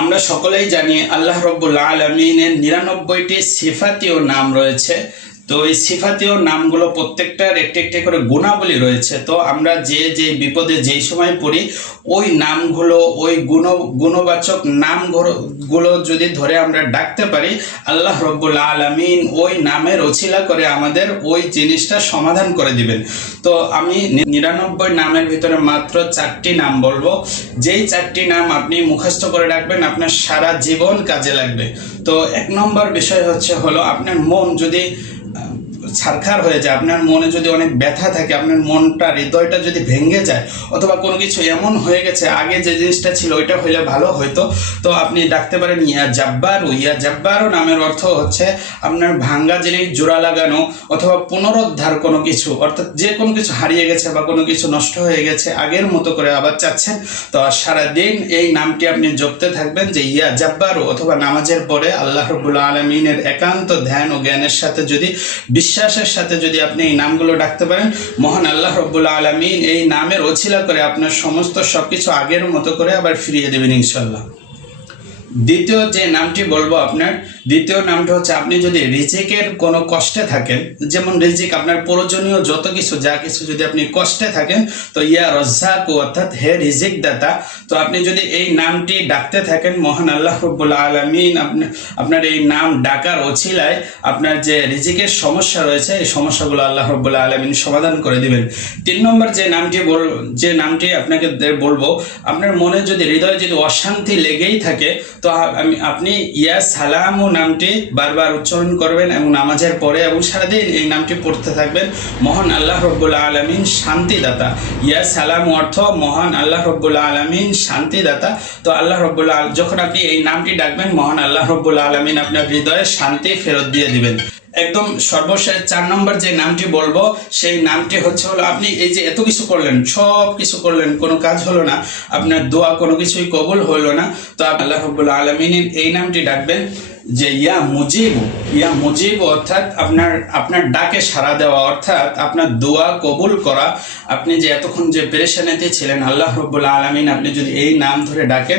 আমরা সকলেই জানি আল্লাহ রব্বুল আলামিনের ৯৯টি সিফাতীয় নাম রয়েছে। তো এই সিফাতীয় নামগুলো প্রত্যেকটার একটি একটি করে গুণাবলী রয়েছে। তো আমরা যে যে বিপদে যেই সময় পড়ি ওই নামগুলো, ওই গুণবাচক নামগুলো যদি ধরে আমরা ডাকতে পারি, আল্লাহ রব্বুল আলামিন ওই নামের ওছিলা করে আমাদের ওই জিনিসটা সমাধান করে দিবেন। তো আমি ৯৯ নামের ভিতরে মাত্র 4টি নাম বলবো, যেই 4টি নাম আপনি মুখস্থ করে রাখবেন, আপনার সারা জীবন কাজে লাগবে। তো 1 নম্বর বিষয় হলো আপনার মন যদি ছারখার হয়ে যায়, আপনার মনে যদি অনেক ব্যথা থাকে, আপনার মনটা, হৃদয়টা যদি ভেঙে যায়, অথবা কোনো কিছু এমন হয়ে গেছে আগে যে জিনিসটা ছিল ওইটা হইলে ভালো হইতো, তো আপনি ডাকতে পারেন ইয়া জাব্বারু। ইয়া জাব্বারু নামের অর্থ হচ্ছে আপনার ভাঙ্গা জিনিস জোড়া লাগানো অথবা পুনরুদ্ধার কোনো কিছু, অর্থাৎ যে কোনো কিছু হারিয়ে গেছে বা কোনো কিছু নষ্ট হয়ে গেছে আগের মতো করে আবার চাচ্ছেন। তো সারাদিন এই নামটি আপনি জপতে থাকবেন যে ইয়া জাব্বারু, অথবা নামাজের পরে আল্লাহ রাব্বুল আলামিনের একান্ত ধ্যান ও জ্ঞানের সাথে যদি বিশ্বাসের সাথে যদি আপনি এই নামগুলো ডাকতে পারেন, মহান আল্লাহ রাব্বুল আলামিন এই নামের ওছিলা করে আপনার সমস্ত সবকিছু আগের মতো করে আবার ফিরিয়ে দেবেন ইনশাআল্লাহ। দ্বিতীয় যে নামটি বলবো, আপনার দ্বিতীয় নামটা হচ্ছে আপনি যদি রিজিকের কোনো কষ্টে থাকেন, যেমন রিজিক আপনার প্রয়োজনীয় যত কিছু যা কিছু যদি আপনি কষ্টে থাকেন, তো ইয়া রাজ্জাক, অর্থাৎ হে রিজিক দাতা। তো আপনি যদি এই নামটি ডাকতে থাকেন, মহান আল্লাহ রাব্বুল আলামিন আপনার এই নাম ডাকার ওছিলায় আপনার যে রিজিকের সমস্যা রয়েছে এই সমস্যাগুলো আল্লাহ রাব্বুল আলামিন সমাধান করে দিবেন। 3 নম্বর যে নামটি আপনাকে বলবো, আপনার মনে যদি, হৃদয়ে যদি অশান্তি লেগেই থাকে, তো আপনি ইয়া সালামু নামটি বারবার উচ্চারণ করবেন এবং নামাজের পরে এবং সারাদিন এই নামটি পড়তে থাকবেন। মহান আল্লাহ রাব্বুল আলামিন শান্তিদাতা। ইয়া সালামু অর্থ মহান আল্লাহ রাব্বুল আলামিন শান্তিদাতা। তো আল্লাহ রাব্বুল যখন আপনি এই নামটি ডাকবেন, মহান আল্লাহ রাব্বুল আলামিন আপনার হৃদয়ে শান্তি ফেরত দিয়ে দিবেন। একদম সর্বশেষ 4 নম্বর যে নামটি বলবো, সেই নামটি হলো আপনি এই যে এত কিছু করলেন, সব কিছু করলেন, কোনো কাজ হলো না, আপনার দোয়া কোনো কিছুই কবুল হলো না, তো আল্লাহ রাব্বুল আলামিনের এই নামটি ডাকবেন যে ইয়া মুজিবু। ইয়া মুজিবু অর্থাৎ আপনার ডাকে সাড়া দেওয়া, অর্থাৎ আপনার দোয়া কবুল করা। আপনি যে এতক্ষণ যে পেরেশানিতে ছিলেন, আল্লাহ রাব্বুল আলামিন আপনি যদি এই নাম ধরে ডাকেন,